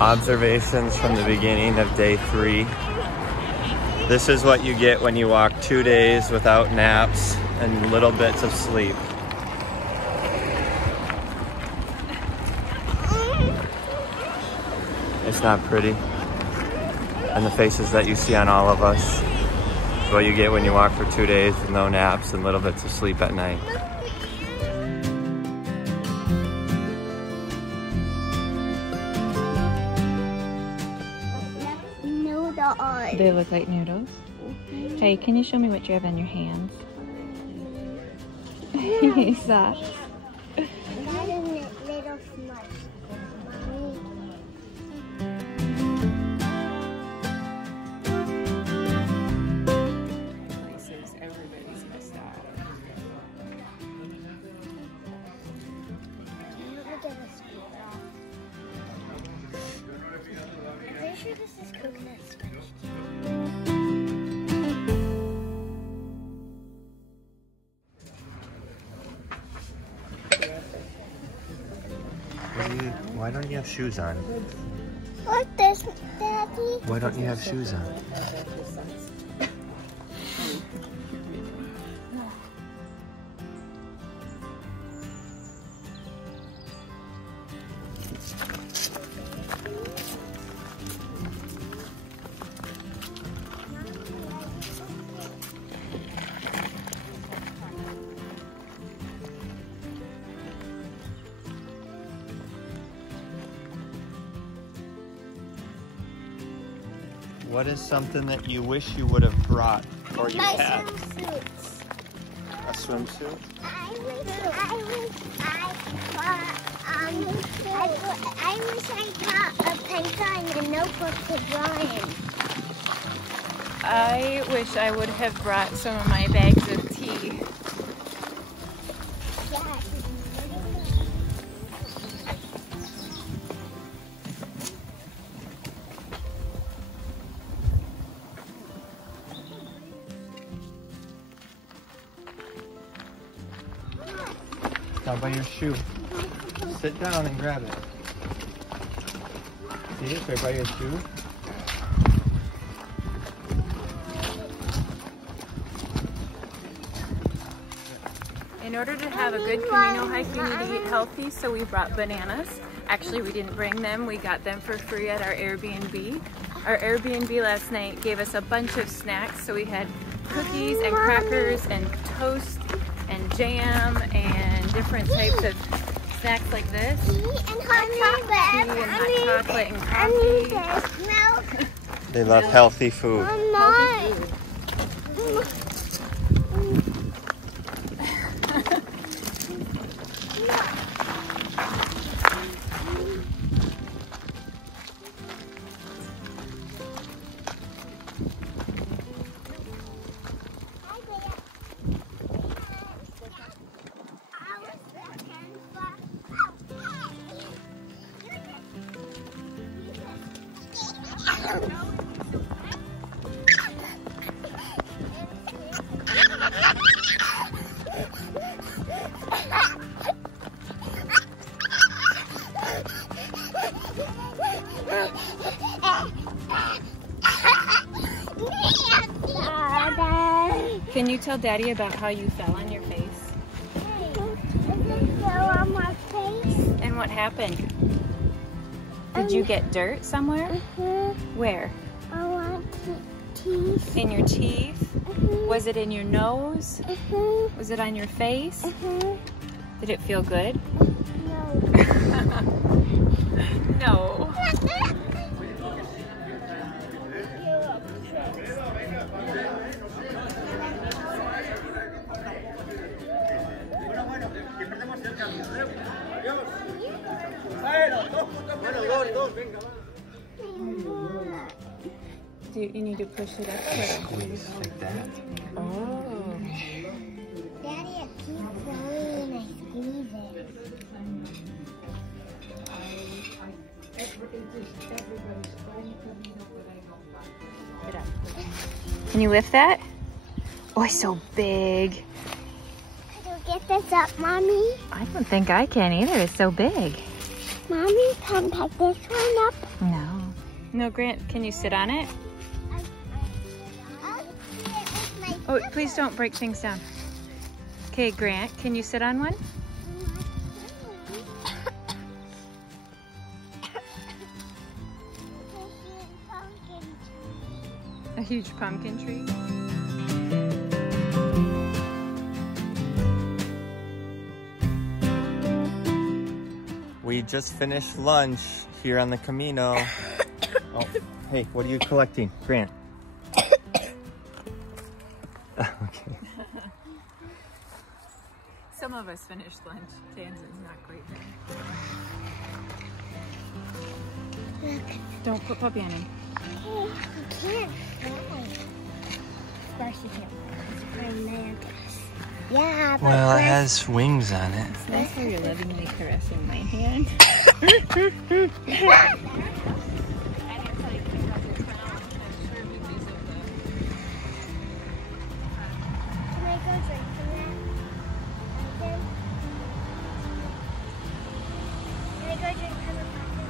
Observations from the beginning of day 3. This is what you get when you walk 2 days without naps and little bits of sleep. It's not pretty. And the faces that you see on all of us is what you get when you walk for 2 days with no naps and little bits of sleep at night. They look like noodles. Hey, can you show me what you have in your hands? Socks. Places everybody's missed out. I'm pretty sure this is coconut sponge. Why don't you have shoes on? What's this, Daddy? Why don't you have shoes on? What is something that you wish you would have brought or you had? Swimsuits. A swimsuit? I wish I got a pencil and a notebook to draw in. I wish I would have brought some of my bags of tea. Down by your shoe. Sit down and grab it. See, it's right by your shoe. In order to have a good Camino hike, you need to eat healthy, so we brought bananas. Actually, we didn't bring them. We got them for free at our Airbnb. Our Airbnb last night gave us a bunch of snacks, so we had cookies and crackers and toast and jam and different types of snacks like this. Tea and hot chocolate. Tea and hot chocolate and coffee. Milk. They love healthy food. Healthy food. Can you tell Daddy about how you fell on your face? On my face. And what happened? Did you get dirt somewhere? Where? I want teeth. In your teeth? Was it in your nose? Was it on your face? Did it feel good? No. No. Do you need to push it up? Squeeze like that. Oh. Daddy, I keep falling and I squeeze it. Can you lift that? Oh, it's so big. Can you get this up, Mommy? I don't think I can either. It's so big. Mommy, can I pick this one up? No. No, Grant, can you sit on it? Oh, please don't break things down. Okay, Grant, can you sit on one? A huge pumpkin tree. We just finished lunch here on the Camino. Oh, hey, what are you collecting, Grant? Okay. Some of us finished lunch. Tanzan's not great. Look. Don't put puppy on him. You can't fly. Of course you can't fly. It's for mantis. Yeah, but Well, it has wings on it. It's nice how you're lovingly caressing my hand. Can I go drink from that? Can I go drink from the fountain?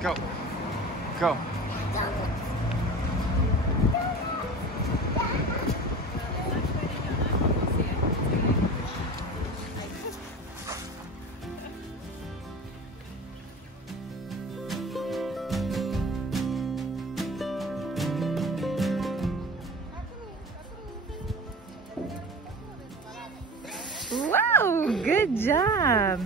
Go. Go. Wow, good job.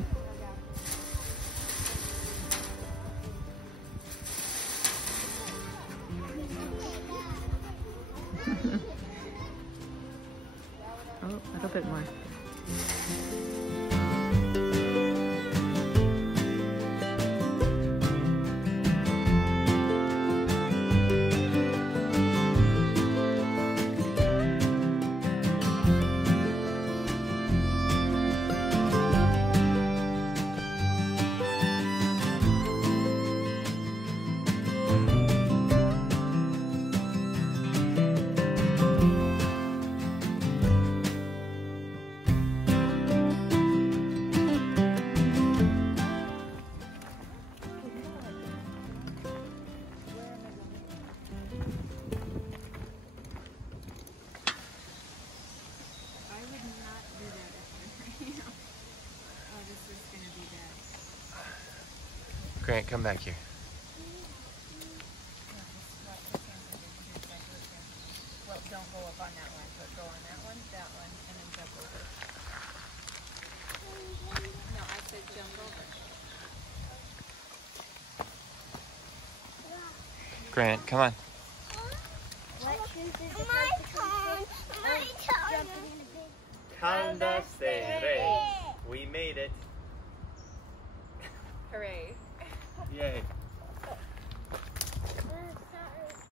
Oh, a little bit more. Grant, come back here. Well, don't go up on that one, but go on that one, and then jump over. No, I said jump over. Grant, come on. My turn. Caldas de Rei. We made it. Hooray. Yay.